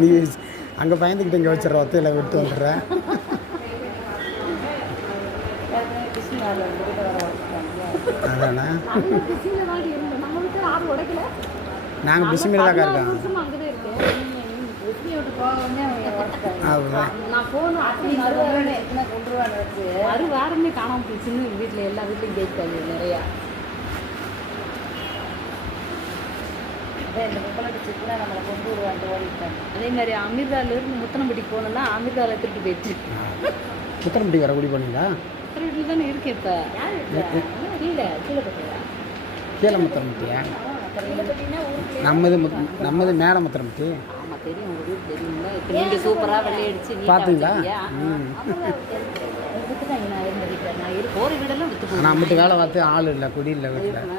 நீ அங்கே பயந்துக்கிட்டு இங்கே வச்சிடற ஒத்தையில் விட்டு வந்துடுறேன். அதாண்ணா நாங்கள் பிசிமில் தான் இருக்கோம். வாரமே காணாம போச்சுன்னு வீட்டில் எல்லா வீட்லையும் கேட்காது நிறையா. நம்மளை கொண்டு வருவாங்க ஓடிட்டாங்க. அதே மாதிரி அமிர்தாலேருந்து முத்தனம்பட்டிக்கு போனோம்னா அமிர்தாவில் திருட்டு போயிடுச்சு. முத்தனம்பட்டி வர குடி பண்ணீங்களா? வீட்டில் தானே இருக்கு. இப்போ இல்லை கீழே முத்தனம்பட்டியா? நம்மது மேலே முத்தனம்பட்டி. ஆமாம் தெரியும், உங்கள் வீடு தெரியுங்களா? இப்போ நீங்கள் சூப்பராக வெள்ளையடிச்சு பார்த்தீங்களா? விற்றுட்டாங்க. நான் இருந்த வீட்டில் நான் போகிற வீடெல்லாம் விற்று நான் மட்டும் வேலை பார்த்து ஆள் இல்லை, குடி இல்லை வீட்டில்.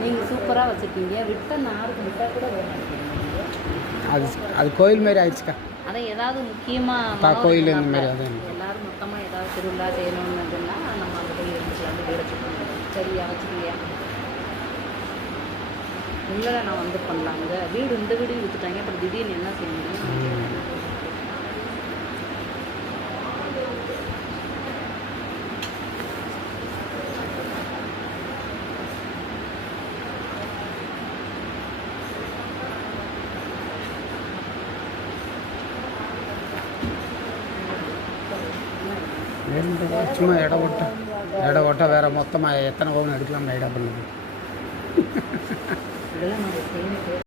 நீங்கள் சூப்பராக வச்சுருக்கீங்க. விட்ட நாருக்கு விட்டால் கூட வேணும். அது கோயில் மாரி ஆயிடுச்சுக்கா. அதான் ஏதாவது முக்கியமாக கோயில் இந்த மாதிரி அது எல்லோரும் மொத்தமாக ஏதாவது திருவிழா செய்யணும்னுதுன்னா நம்ம அங்கே போய் இருந்துக்கலாம். வீடு வச்சுக்கணும். சரியா வச்சுக்கலையா? உங்களை நான் வந்து பண்ணலாங்க. வீடு இந்த வீடையும் விற்றுட்டாங்க. அப்புறம் திடீர்னு என்ன செய்ய முடியும்? சும்மா இடம் ஓட்ட வேறு மொத்தமாக எத்தனை பவுன் எடுக்கலாம்னு ஐடியா பண்ணுது.